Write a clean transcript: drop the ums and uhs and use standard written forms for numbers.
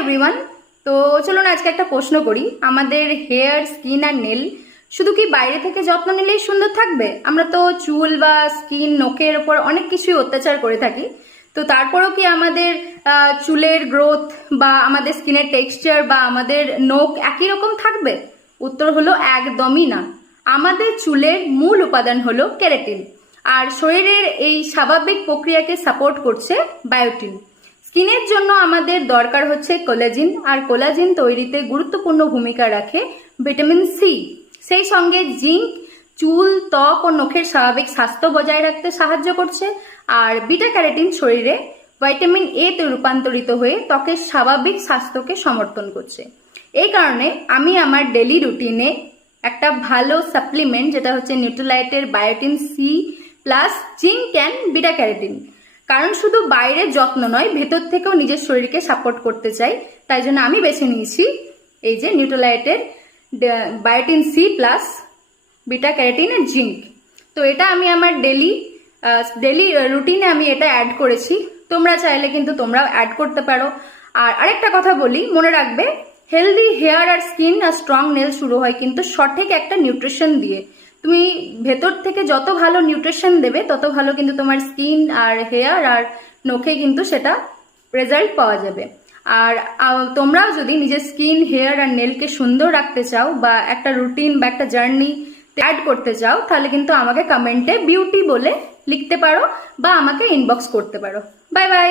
Everyone. তো চলুন আজকে একটা প্রশ্ন করি, আমাদের হেয়ার, স্কিন আর নেল শুধু কি বাইরে থেকে যত্ন নিলেই সুন্দর থাকবে? আমরা তো চুল বা স্কিন, নখের ওপর অনেক কিছুই অত্যাচার করে থাকি। তো তারপরেও কি আমাদের চুলের গ্রোথ বা আমাদের স্কিনের টেক্সচার বা আমাদের নখ একই রকম থাকবে? উত্তর হলো একদমই না। আমাদের চুলের মূল উপাদান হলো কেরাটিন, আর শরীরের এই স্বাভাবিক প্রক্রিয়াকে সাপোর্ট করছে বায়োটিন। স্কিনের জন্য আমাদের দরকার হচ্ছে কোলাজিন, আর কোলাজিন তৈরিতে গুরুত্বপূর্ণ ভূমিকা রাখে ভিটামিন সি। সেই সঙ্গে জিঙ্ক চুল, ত্বক ও নখের স্বাভাবিক স্বাস্থ্য বজায় রাখতে সাহায্য করছে। আর বিটা ক্যারোটিন শরীরে ভিটামিন এ তে রূপান্তরিত হয়ে ত্বকের স্বাভাবিক স্বাস্থ্যকে সমর্থন করছে। এই কারণে আমি আমার ডেলি রুটিনে একটা ভালো সাপ্লিমেন্ট, যেটা হচ্ছে নিউট্রিলাইটের biotin C plus zinc and beta carotene. কারণ শুধু বাইরের যত্ন নয়, ভেতর থেকেও নিজের শরীরকে সাপোর্ট করতে চাই, তাই জন্য আমি বেছে নিয়েছি এই যে নিউট্রিলাইটের biotin C plus beta carotene আর জিঙ্ক। তো এটা আমি আমার ডেলি রুটিনে আমি এটা অ্যাড করেছি। তোমরা চাইলে কিন্তু তোমরাও অ্যাড করতে পারো। আর আরেকটা কথা বলি, মনে রাখবে, হেলদি হেয়ার আর স্কিন আর স্ট্রং নেল শুরু হয় কিন্তু সঠিক একটা নিউট্রিশন দিয়ে। তুমি ভেতর থেকে যত ভালো নিউট্রিশন দেবে তত ভালো কিন্তু তোমার স্কিন আর হেয়ার আর নখে কিন্তু সেটা রেজাল্ট পাওয়া যাবে। আর তোমরাও যদি নিজের স্কিন, হেয়ার আর নেলকে সুন্দর রাখতে চাও বা একটা রুটিন বা একটা জার্নি অ্যাড করতে চাও, তাহলে কিন্তু আমাকে কমেন্টে বিউটি বলে লিখতে পারো বা আমাকে ইনবক্স করতে পারো। Bye bye.